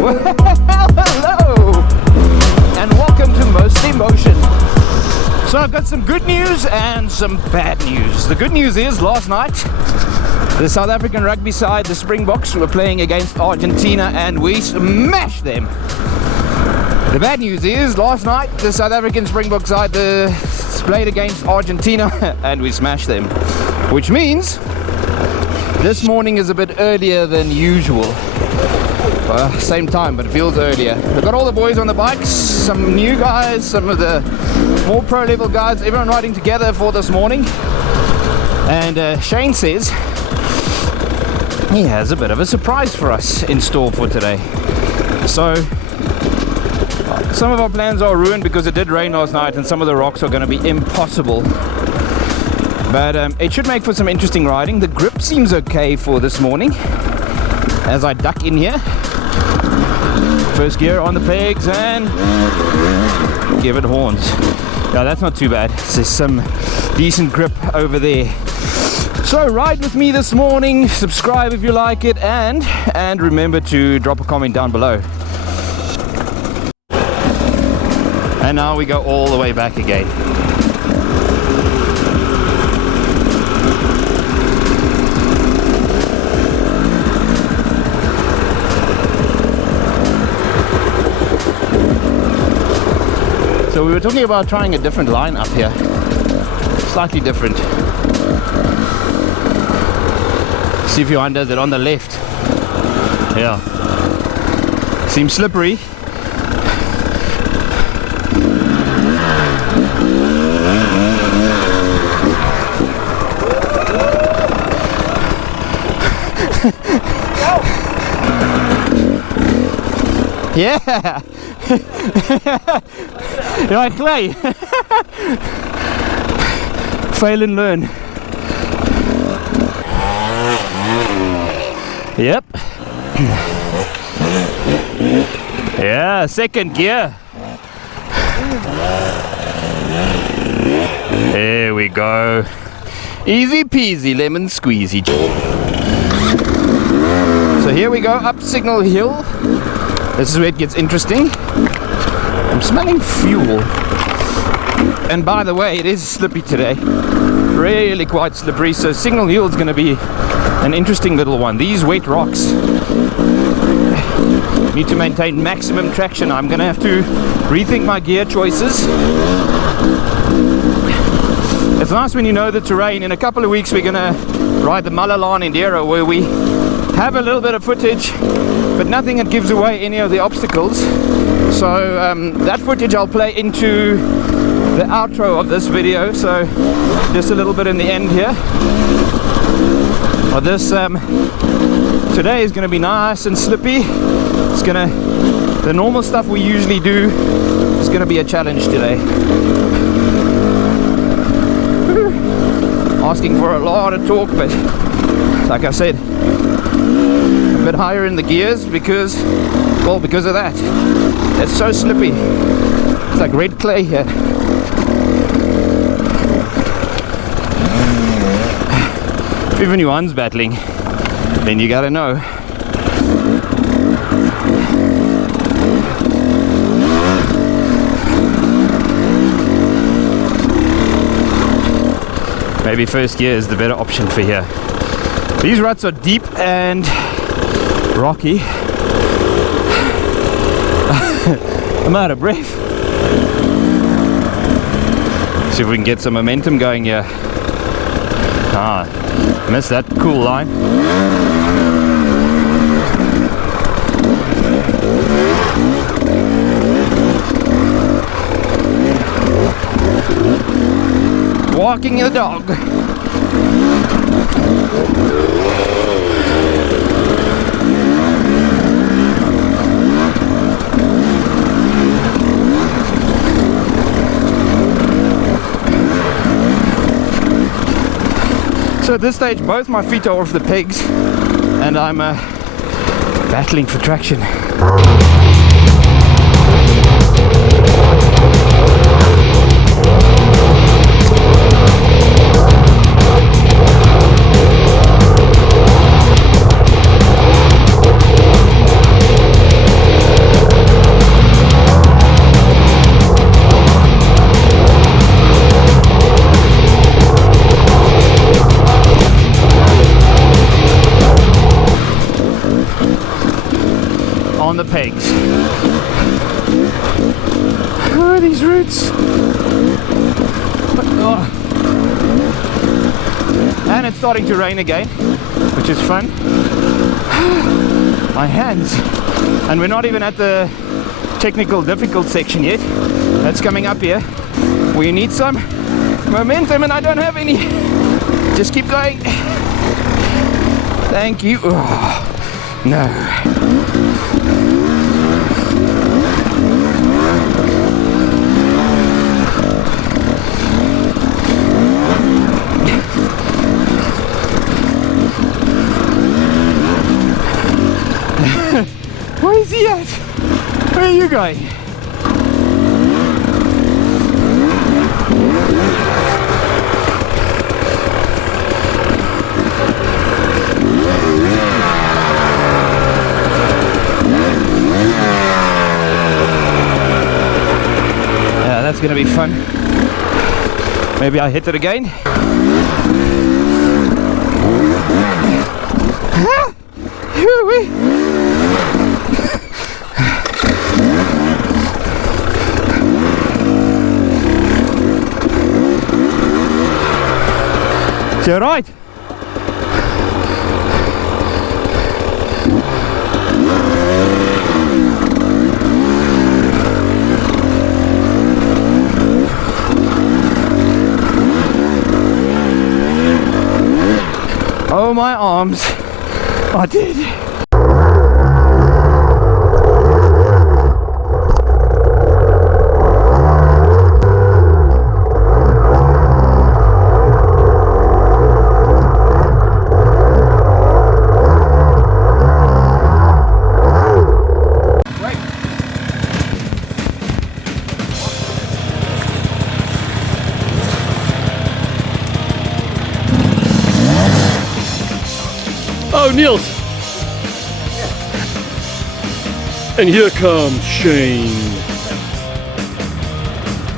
Hello and welcome to Mostly Motion. So I've got some good news and some bad news. The good news is last night the South African rugby side, the Springboks, were playing against Argentina and we smashed them. The bad news is last night the South African Springbok side played against Argentina and we smashed them, which means this morning is a bit earlier than usual. Same time, but it feels earlier. We've got all the boys on the bikes, some new guys, some of the more pro level guys, everyone riding together for this morning. And Shane says he has a bit of a surprise for us in store for today. So some of our plans are ruined because it did rain last night and some of the rocks are going to be impossible. But it should make for some interesting riding. The grip seems okay for this morning as I duck in here. First gear on the pegs and give it horns. Yeah, that's not too bad. There's some decent grip over there. So ride with me this morning, subscribe if you like it, and remember to drop a comment down below. And now we go all the way back again. So we were talking about trying a different line up here, slightly different. See if Johan does it on the left. Yeah, seems slippery. Yeah. Right, Clay. Fail and learn. Yep. Yeah, second gear. There we go. Easy peasy lemon squeezy. So here we go up Signal Hill. This is where it gets interesting. I'm smelling fuel. And by the way, it is slippy today. Really quite slippery. So Signal Hill is going to be an interesting little one. These wet rocks need to maintain maximum traction. I'm going to have to rethink my gear choices. It's nice when you know the terrain. In a couple of weeks we're going to ride the Malalane Enduro, where we have a little bit of footage but nothing that gives away any of the obstacles. So that footage I'll play into the outro of this video, so just a little bit in the end here. But this today is going to be nice and slippy. It's gonna, the normal stuff we usually do is going to be a challenge today. Asking for a lot of torque, but like I said, a bit higher in the gears because of that. It's so slippy. It's like red clay here. If even Johan's battling, then you gotta know. Maybe first gear is the better option for here. These ruts are deep and rocky. I'm out of breath. See if we can get some momentum going here. Missed that cool line. Walking the dog. So at this stage both my feet are off the pegs and I'm battling for traction. on the pegs. Oh, these roots. Oh. And it's starting to rain again, which is fun. My hands. And we're not even at the technical difficult section yet. That's coming up here. We need some momentum and I don't have any. Just keep going. Thank you. Oh, no. Where is he at? Where are you going? Yeah, that's gonna be fun. Maybe I hit it again. You're right. Oh, my arms are dead. Oh, Niels! And here comes Shane.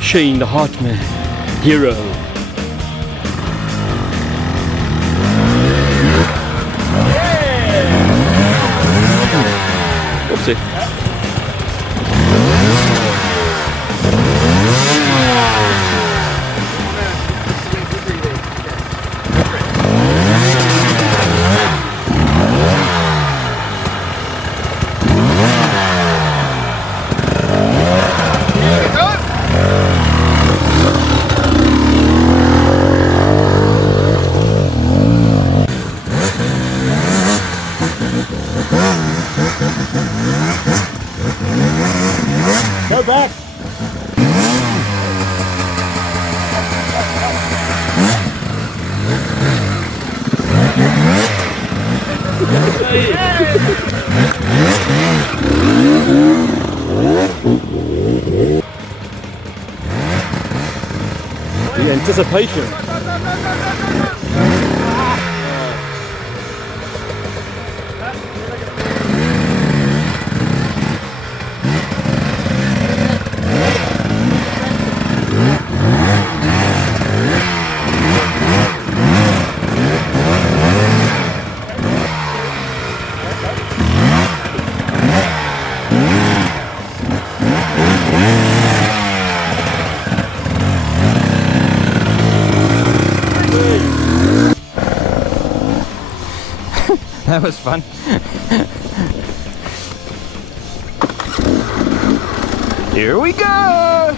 Shane the Heartman, hero. Oopsie. Go back. The anticipation. That was fun. Here we go!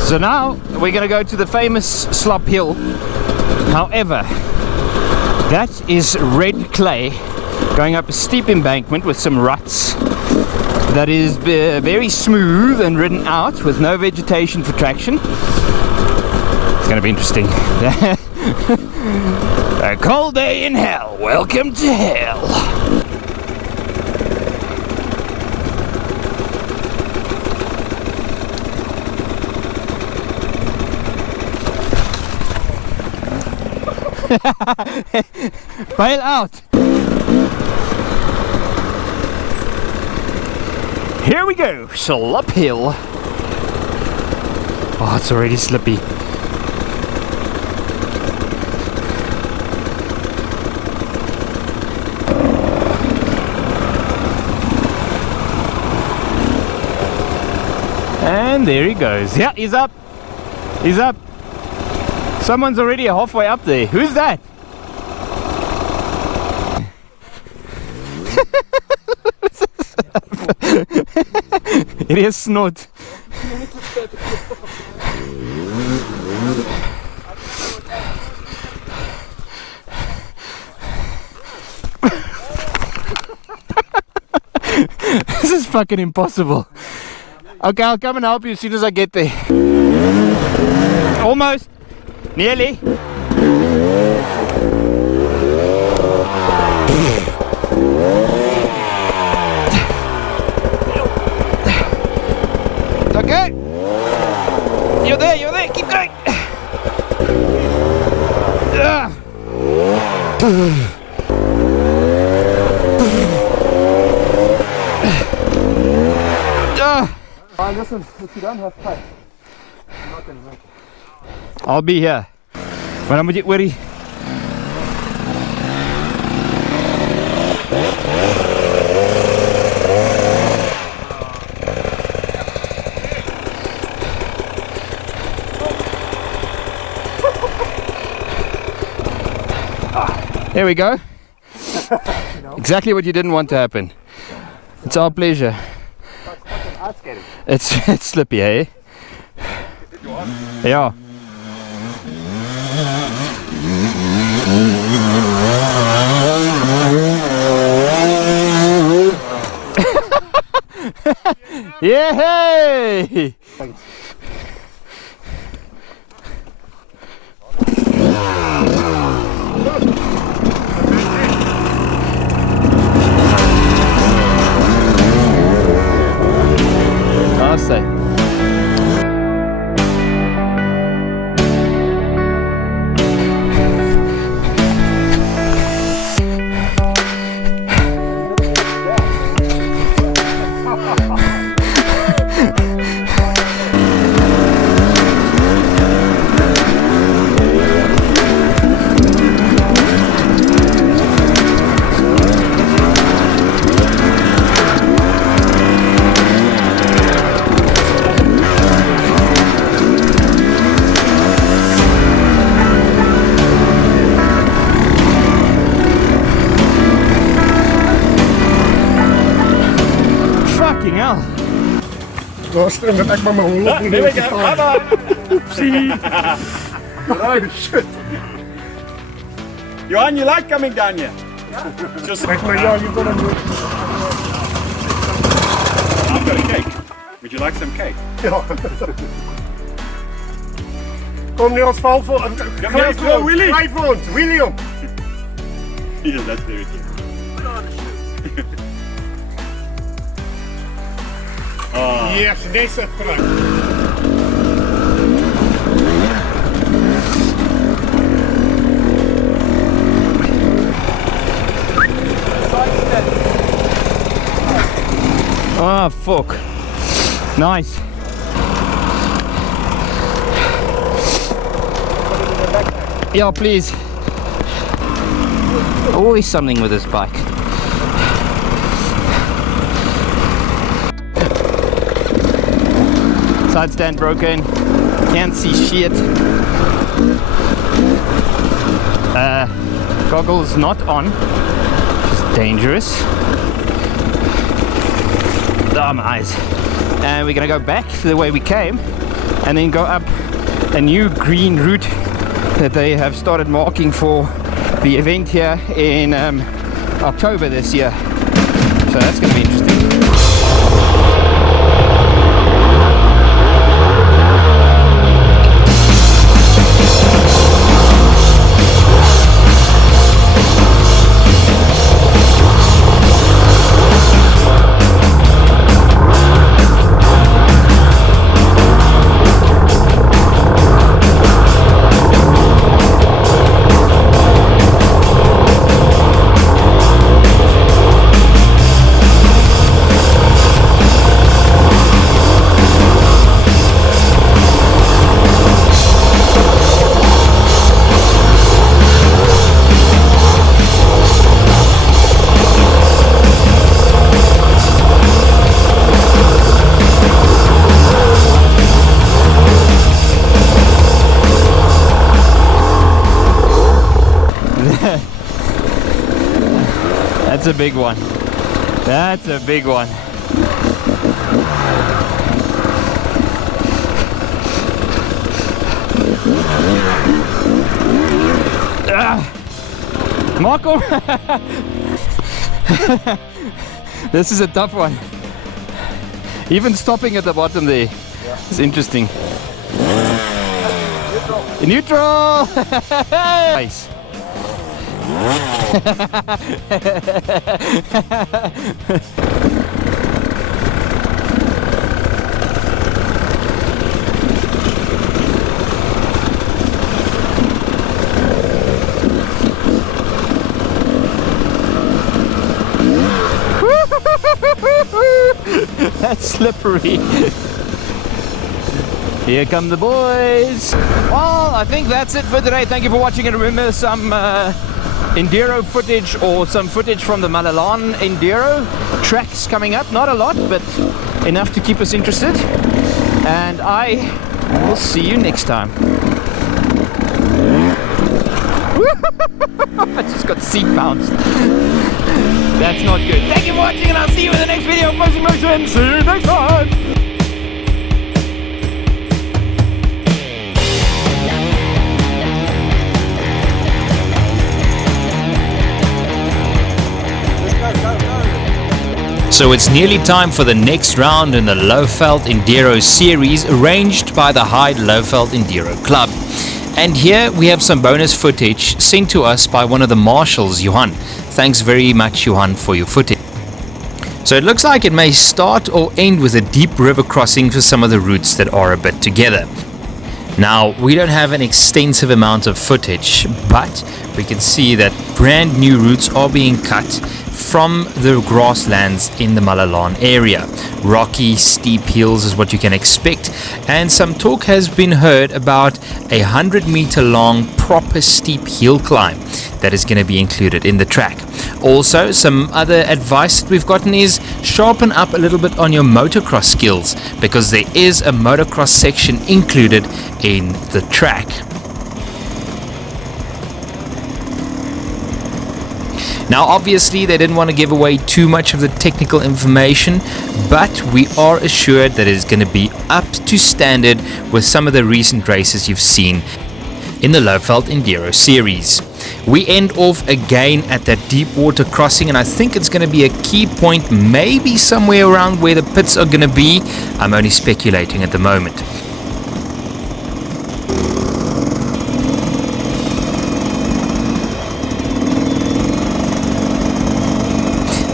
So now we're going to go to the famous Slob Hill. However, that is red clay going up a steep embankment with some ruts. That is very smooth and ridden out with no vegetation for traction. It's going to be interesting. A cold day in hell. Welcome to hell. Bail out. Here we go, Slob Hill. Oh, it's already slippy. And there he goes. Yeah, he's up. He's up. Someone's already halfway up there. Who's that? It is snot. This is fucking impossible. Okay, I'll come and help you as soon as I get there. Almost. Nearly. Okay. You're there, keep going. Listen, if you don't have pipe, you're not going to make it. I'll be here. But I'm gonna get ready. There we go. Exactly what you didn't want to happen. It's our pleasure. It's slippy, eh? Yeah. Yay! I'll say. Fucking hell. Luister, met ek maar my hol op die There we go. Bye-bye. Oopsie. Right, shit. Johan, you like coming down here? Just Kijk maar, ja, you've got to move. I've got a cake. Would you like some cake? Ja. Kom Niels, val voor. Glijf voor ons, Willy. glijf voor ons, William. Yeah, that's very cute. Yes, deze fruit. Oh, fuck. Nice. Yeah, please. Always something with this bike. Side stand broken. Can't see shit. Goggles not on. Just dangerous. Oh, my eyes. And we're gonna go back the way we came and then go up a new green route that they have started marking for the event here in October this year. So that's gonna be interesting. That's a big one. That's a big one. Marco! This is a tough one. Even stopping at the bottom there is interesting. Neutral! Nice. That's slippery. Here come the boys. Well, I think that's it for today. Thank you for watching, and remember, some Enduro footage or some footage from the Malalane Enduro tracks coming up. Not a lot, but enough to keep us interested. And I will see you next time. I just got seat bounced. That's not good. Thank you for watching, and I'll see you in the next video of Mostly Motion. See you next time. So it's nearly time for the next round in the Low-Veld Enduro series arranged by the Hyde Low-Veld Enduro Club. And here we have some bonus footage sent to us by one of the marshals, Johan. Thanks very much, Johan, for your footage. So it looks like it may start or end with a deep river crossing for some of the routes that are a bit together. Now, we don't have an extensive amount of footage, but we can see that brand new routes are being cut from the grasslands in the Malalane area. Rocky, steep hills is what you can expect, and some talk has been heard about a 100-meter long proper steep hill climb that is going to be included in the track. Also, some other advice that we've gotten is sharpen up a little bit on your motocross skills, because there is a motocross section included in the track. Now, obviously, they didn't want to give away too much of the technical information, but we are assured that it is going to be up to standard with some of the recent races you've seen in the Low-Veld Enduro series. We end off again at that deep water crossing, and I think it's going to be a key point, maybe somewhere around where the pits are going to be. I'm only speculating at the moment.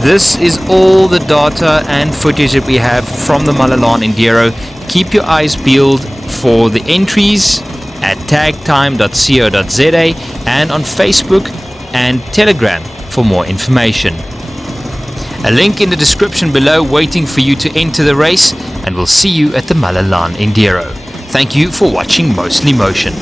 This is all the data and footage that we have from the Malalane Enduro. Keep your eyes peeled for the entries at tagtime.co.za and on Facebook and Telegram for more information. A link in the description below waiting for you to enter the race, and we'll see you at the Malalane Enduro. Thank you for watching Mostly Motion.